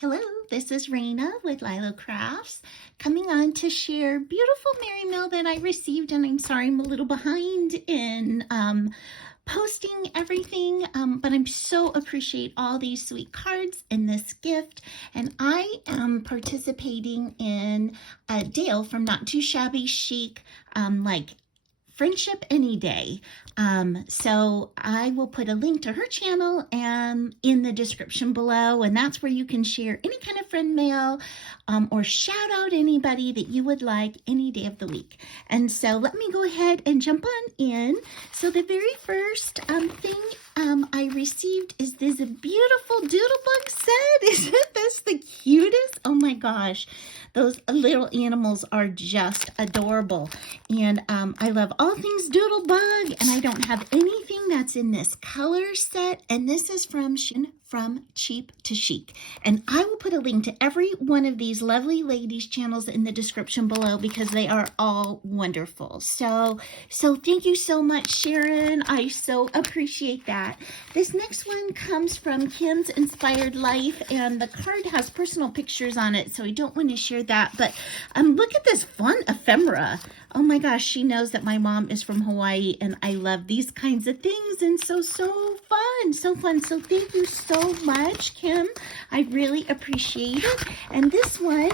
Hello, this is Raina with LYLO Crafts, coming on to share beautiful Merry Mail that I received, and I'm sorry I'm a little behind in posting everything, but I'm so appreciate all these sweet cards and this gift, and I am participating in Dale from Not Too Shabby Chic, like Friendship Any Day. So I will put a link to her channel and in the description below, and that's where you can share any kind of friend mail or shout out anybody that you would like any day of the week. And so let me go ahead and jump on in. So the very first thing I received is this beautiful doodlebug set. Isn't this the cutest? Oh my gosh, those little animals are just adorable. And I love all things doodlebug, and I don't have anything that's in this color set. And this is from Cheap to Chic. And I will put a link to every one of these lovely ladies' channels in the description below because they are all wonderful. So thank you so much, Sharon. I so appreciate that. This next one comes from Kim's Inspired Life, and the card has personal pictures on it, so I don't want to share that. But look at this fun ephemera. Oh my gosh, she knows that my mom is from Hawaii, and I love these kinds of things, and so fun, so fun. So thank you so much, Kim. I really appreciate it. And this one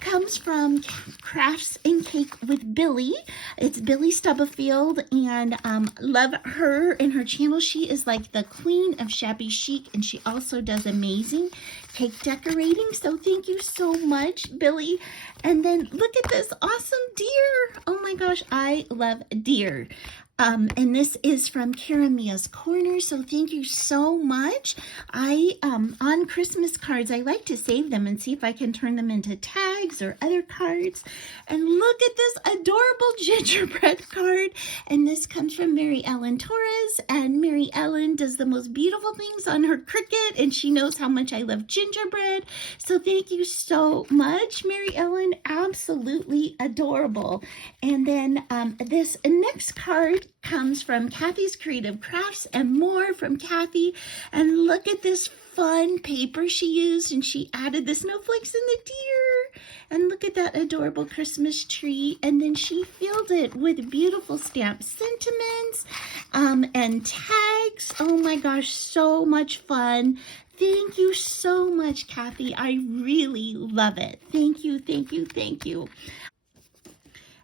comes from Crafts and Cake with Billy. It's Billy Stubblefield, and love her and her channel. She is like the queen of shabby chic, and she also does amazing cake decorating. So thank you so much, Billy. And then look at this awesome deer. Oh my gosh, I love deer. And this is from Karamia's Corner, so thank you so much. On Christmas cards, I like to save them and see if I can turn them into tags or other cards. And look at this adorable gingerbread card. And this comes from Mary Ellen Torres, and Mary Ellen does the most beautiful things on her Cricut, and she knows how much I love gingerbread. So thank you so much, Mary Ellen. Absolutely adorable. And then this next card comes from Kathy's Creative Crafts and More from Kathy. And look at this fun paper she used, and she added the snowflakes and the deer. And look at that adorable Christmas tree. And then she filled it with beautiful stamped sentiments and tags. Oh my gosh, so much fun. Thank you so much, Kathy. I really love it. Thank you, thank you, thank you.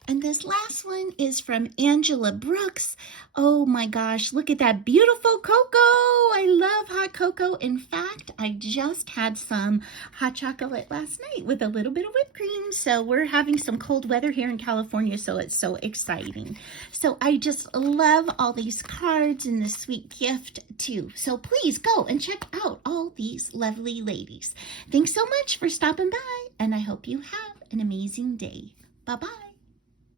And this last one is from Angela Brooks. Oh my gosh, look at that beautiful cocoa. I love hot cocoa. In fact, I just had some hot chocolate last night with a little bit of whipped cream. So we're having some cold weather here in California, so it's so exciting. So I just love all these cards and this sweet gift too. So please go and check out all these lovely ladies. Thanks so much for stopping by, and I hope you have an amazing day. Bye-bye.